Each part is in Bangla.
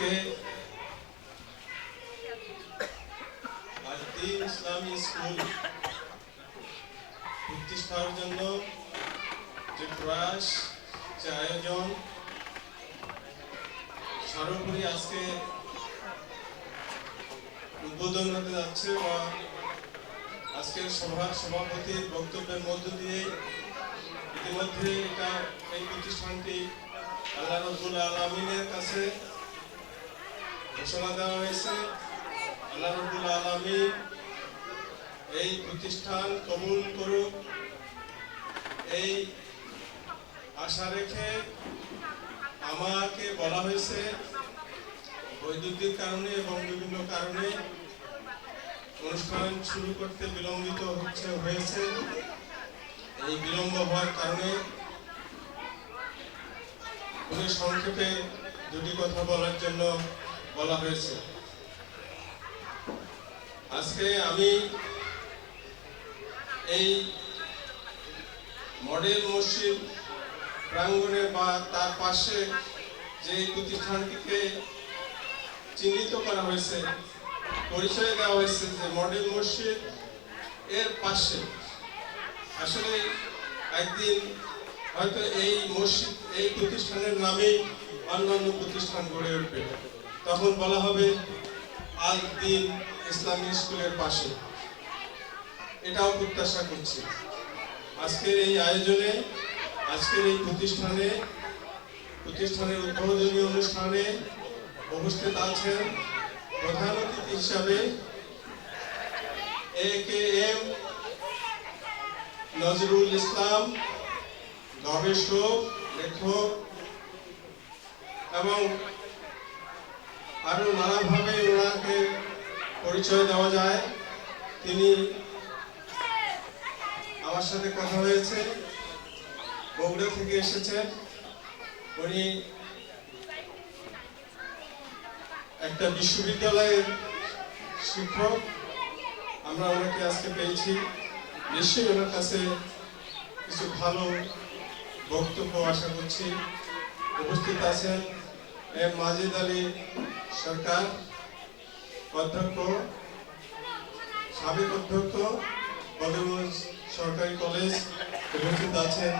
আজকে আদ্দিন ইসলামী স্কুল প্রতিষ্ঠার জন্য যে প্রয়াস, যে আয়োজন, সর্বোপরি আজকে উদ্বোধন হতে যাচ্ছে বা আজকের সভাপতির বক্তব্যের মধ্য দিয়ে ইতিমধ্যে এই প্রতিষ্ঠানটি আল্লাহ রাব্বুল আলামিনের কাছে ঘোষণা দেওয়া হয়েছে। আল্লাহ রাব্বুল আলামিন এই প্রতিষ্ঠান কবুল করুক, এই আশা রেখে আমাকে বলা হয়েছে বৈদ্যুতিক কারণে এবং বিভিন্ন কারণে অনুষ্ঠান শুরু করতে বিলম্বিত হয়েছে। এই বিলম্ব হওয়ার কারণে সংক্ষেপে দুটি কথা বলার জন্য বলা হয়েছে। আজকে আমি এই মডেল মসজিদ প্রাঙ্গণে বা তার পাশে যে প্রতিষ্ঠানটিকে চিহ্নিত করা হয়েছে, পরিচয় দেওয়া হয়েছে যে মডেল মসজিদ এর পাশে আসলে একদিন হয়তো এই মসজিদ, এই প্রতিষ্ঠানের নামেই অন্যান্য প্রতিষ্ঠান গড়ে উঠবে, তখন বলা হবে আদ্দিন ইসলামী স্কুলের পাশে। এটাও প্রত্যাশা করছি। আজকের এই আয়োজনে, আজকের এই প্রতিষ্ঠানের উদ্বোধনী অনুষ্ঠানে উপস্থিত আছেন প্রধান অতিথি হিসাবে AKM নজরুল ইসলাম, গবেষক, লেখক এবং আরো নানাভাবে ওনাকে পরিচয় দেওয়া যায়। তিনি আমার সাথে কথা হয়েছে, বগুড়া থেকে এসেছেন। উনি একটা বিশ্ববিদ্যালয়ের শিক্ষক। আমরা ওনাকে আজকে পেয়েছি, নিশ্চয়ই ওনার কাছে কিছু ভালো বক্তব্য আশা করছি। উপস্থিত আছেন মাজিদ আলী সরকার, অধ্যক্ষ, সাবেক অধ্যক্ষ বদরগঞ্জ সরকারি কলেজ। উপস্থিত আছেন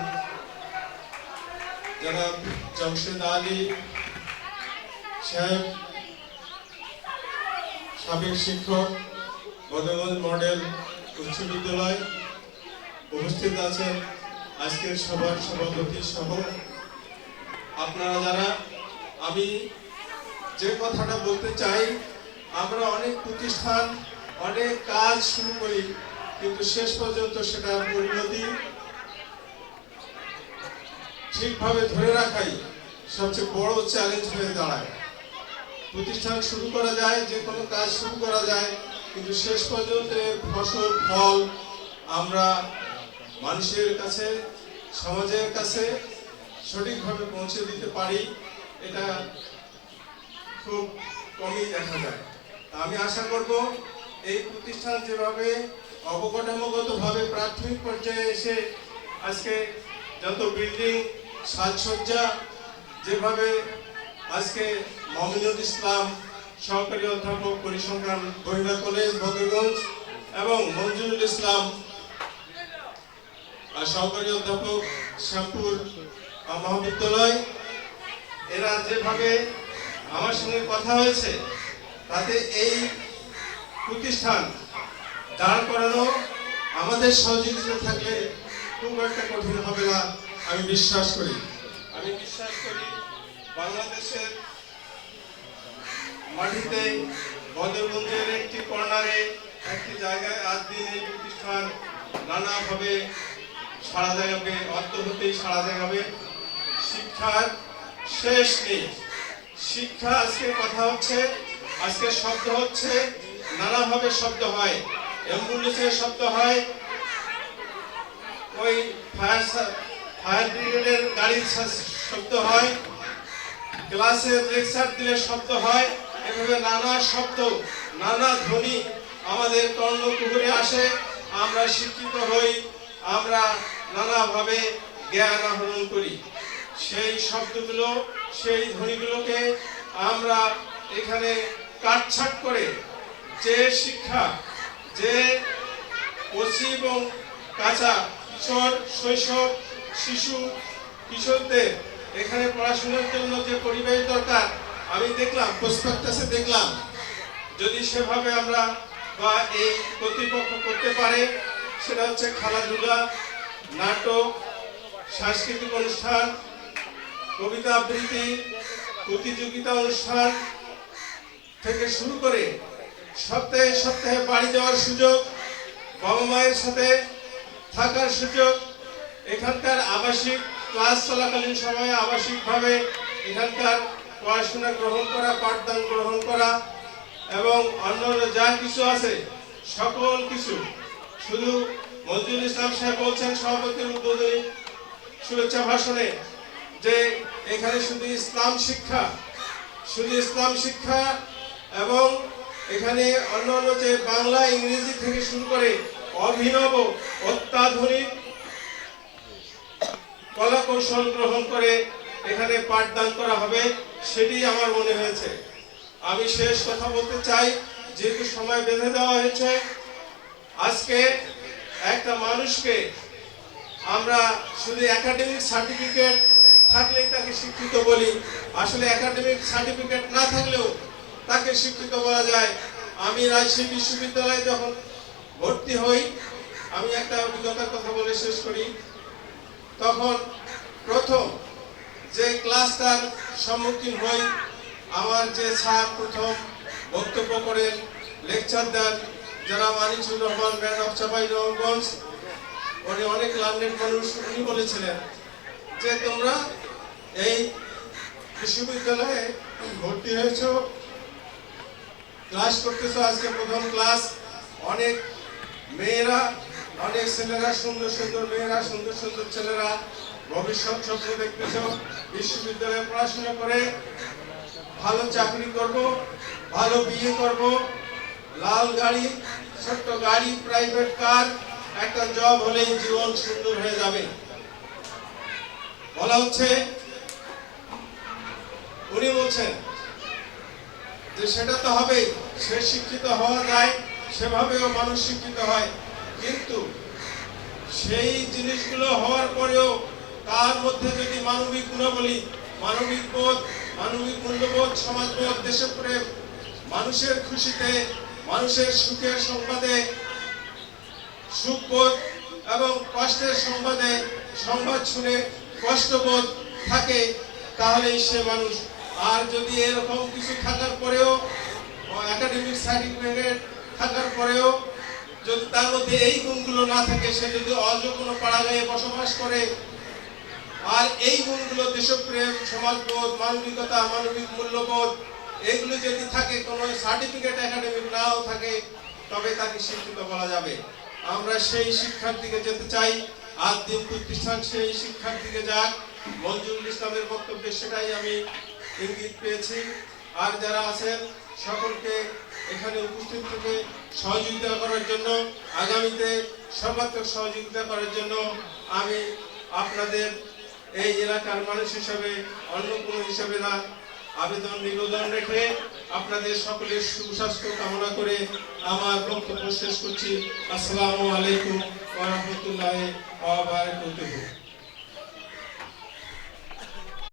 জনাব জমশেদ আলী সাহেব, সাবেক শিক্ষক, বদরগঞ্জ মডেল উচ্চ বিদ্যালয়। উপস্থিত আছেন আজকের সভার সভাপতি সহ আপনারা যারা। আমি যে কথাটা বলতে চাই, আমরা অনেক প্রতিষ্ঠান, অনেক কাজ শুরু করি, কিন্তু শেষ পর্যন্ত সেটা পরিণতি ঠিকভাবে ধরে রাখাই সবচেয়ে বড় চ্যালেঞ্জ হয়ে দাঁড়ায়। প্রতিষ্ঠান শুরু করা যায়, যে কোনো কাজ শুরু করা যায়, কিন্তু শেষ পর্যন্ত ফল আমরা মানুষের কাছে, সমাজের কাছে সঠিকভাবে পৌঁছে দিতে পারি, এটা খুব কমই দেখা যায়। আমি আশা করব এই প্রতিষ্ঠান যেভাবে অবকাঠামোগতভাবে প্রাথমিক পর্যায়ে এসে আজকে যত বিল্ডিং, সাজসজ্জা, যেভাবে আজকে মমিনুল ইসলাম সহকারী অধ্যাপক পরিসংখ্যান মহিলা কলেজ বদরগঞ্জ এবং মঞ্জুরুল ইসলাম সহকারী অধ্যাপক শ্যামপুর মহাবিদ্যালয়, এরা যেভাবে আমার সঙ্গে কথা হয়েছে, তাতে এই প্রতিষ্ঠান দাঁড় করানো আমাদের সহযোগিতা থাকলে খুব একটা কঠিন হবে না আমি বিশ্বাস করি। বাংলাদেশের মাটিতে বদরগঞ্জের একটি কর্নারে, একটি জায়গায় আদ্দিন এই প্রতিষ্ঠান নানাভাবে সাড়া জাগাবে, অর্থ হতেই সাড়া জাগাবে। শিক্ষার শেষ নেই। শিক্ষা আজকে কথা হচ্ছে, আজকে শব্দ হচ্ছে, নানাভাবে শব্দ হয়। অ্যাম্বুলেন্সের শব্দ হয়, ওই ফায়ার ব্রিগেডের গাড়ির শব্দ হয়, ক্লাসের লেকচার দিলে শব্দ হয়। এভাবে নানা শব্দ, নানা ধ্বনি আমাদের কর্ণকুহরে আসে। আমরা শিক্ষিত হই, আমরা নানাভাবে জ্ঞান আহরণ করি। সেই শব্দগুলো, সেই ধ্বনিগুলোকে আমরা এখানে কাটছাট করে যে শিক্ষা, যে কচি এবং কাঁচা কিশোর, শৈশব, শিশু, কিশোরদের এখানে পড়াশোনার জন্য যে পরিবেশ দরকার, আমি দেখলাম প্রসপেক্টাসে দেখলাম, যদি সেভাবে আমরা বা এই কর্তৃপক্ষ করতে পারে, সেটা হচ্ছে খেলাধুলা, নাটক, সাংস্কৃতিক অনুষ্ঠান, কবিতা আবৃত্তি, প্রতিযোগিতা অনুষ্ঠান থেকে শুরু করে সপ্তাহে সপ্তাহে বাড়ি যাওয়ার সুযোগ, বাবা মায়ের সাথে থাকার সুযোগ, এখানকার আবাসিক ক্লাস চলাকালীন সময়ে আবাসিকভাবে এখানকার পড়াশোনা গ্রহণ করা, পাঠদান গ্রহণ করা এবং অন্যান্য যা কিছু আছে সকল কিছু। শুধু মঞ্জুরুল ইসলাম সাহেব বলছেন সভাপতির উদ্বোধনী শুভেচ্ছা ভাষণে যে এখানে শুধু ইসলাম শিক্ষা এবং এখানে অন্যান্য যে বাংলা, ইংরেজি থেকে শুরু করে অভিনব অত্যাধুনিক কলা কৌশল গ্রহণ করে এখানে পাঠদান করা হবে, সেটি আমার মনে হয়েছে। আমি শেষ কথা বলতে চাই, যেহেতু সময় বেঁধে দেওয়া হয়েছে, আজকে একটা মানুষকে আমরা শুধু একাডেমিক সার্টিফিকেট থাকলেই তাকে শিক্ষিত বলি, আসলে একাডেমিক সার্টিফিকেট না থাকলেও তাকে শিক্ষিত বলা যায়। আমি রাজশাহী বিশ্ববিদ্যালয়ে যখন ভর্তি হই, আমি একটা অভিজ্ঞতার কথা বলে শেষ করি। তখন প্রথম যে ক্লাসটার সম্মুখীন হই, আমার যে স্যার প্রথম বক্তব্য করেন, লেকচার দেন, যারা আনিসুর রহমান, ম্যান অফ চাঁপাইনবাবগঞ্জ, উনি অনেক লার্নেড মানুষ, উনি বলেছিলেন যে তোমরা এই বিশ্ববিদ্যালয়ে ভর্তি হয়েছ, ক্লাস করতেছ, আজকে প্রথম ক্লাস, অনেক মেয়েরা, অনেক ছেলেরা, সুন্দর সুন্দর মেয়েরা, সুন্দর সুন্দর ছেলেরা ভবিষ্যৎ স্বপ্ন দেখতেছ, বিশ্ববিদ্যালয়ে পড়াশোনা করে ভালো চাকরি করব, ভালো বিয়ে করব, লাল গাড়ি, ছোট্ট গাড়ি, প্রাইভেট কার, একটা জব হলেই জীবন সুন্দর হয়ে যাবে বলা হচ্ছে। উনি বলছেন যে সেটা তো হবেই, সে শিক্ষিত হওয়া যায়, সেভাবেও মানুষ শিক্ষিত হয়, কিন্তু সেই জিনিসগুলো হওয়ার পরেও তার মধ্যে যদি মানবিক গুণাবলী, মানবিক বোধ, মানবিক মূল্যবোধ, সমাজবোধ, দেশপ্রেম, মানুষের খুশিতে, মানুষের সুখের সংবাদে সুখবোধ এবং কষ্টের সংবাদ শুনে কষ্টবোধ থাকে, তাহলেই সে মানুষ। আর যদি এরকম কিছু থাকার পরেও, একাডেমিক সার্টিফিকেট থাকার পরেও যদি তার মধ্যে এই গুণগুলো না থাকে, সে যদি অল্প কোনো পাড়া গায়ে বসবাস করে, আর এই গুণগুলো দেশপ্রেম, সমাজবোধ, মানবিকতা, মানবিক মূল্যবোধ, এগুলো যদি থাকে, কোনো সার্টিফিকেট একাডেমিক নাও থাকে, তবে তাকে শিক্ষিত বলা যাবে। আমরা সেই শিক্ষার দিকে যেতে চাই, আর দিন প্রতিষ্ঠান সেই শিক্ষার দিকে যাক। মঞ্জুরুল ইসলামের বক্তব্যে সেটাই আমি ইঙ্গিত পেয়েছি। আর যারা আছেন সকলকে এখানে উপস্থিত থেকে সহযোগিতা করার জন্য, আগামীতে সর্বাত্মক সহযোগিতা করার জন্য আমি আপনাদের এই এলাকার মানুষ হিসাবে, অন্য কোনো হিসাবে না, আবেদন নিবেদন রেখে আপনাদের সকলের সুস্বাস্থ্য কামনা করে আমার বক্তব্য শেষ করছি। আসসালামু আলাইকুম ওয়া রাহমাতুল্লাহ।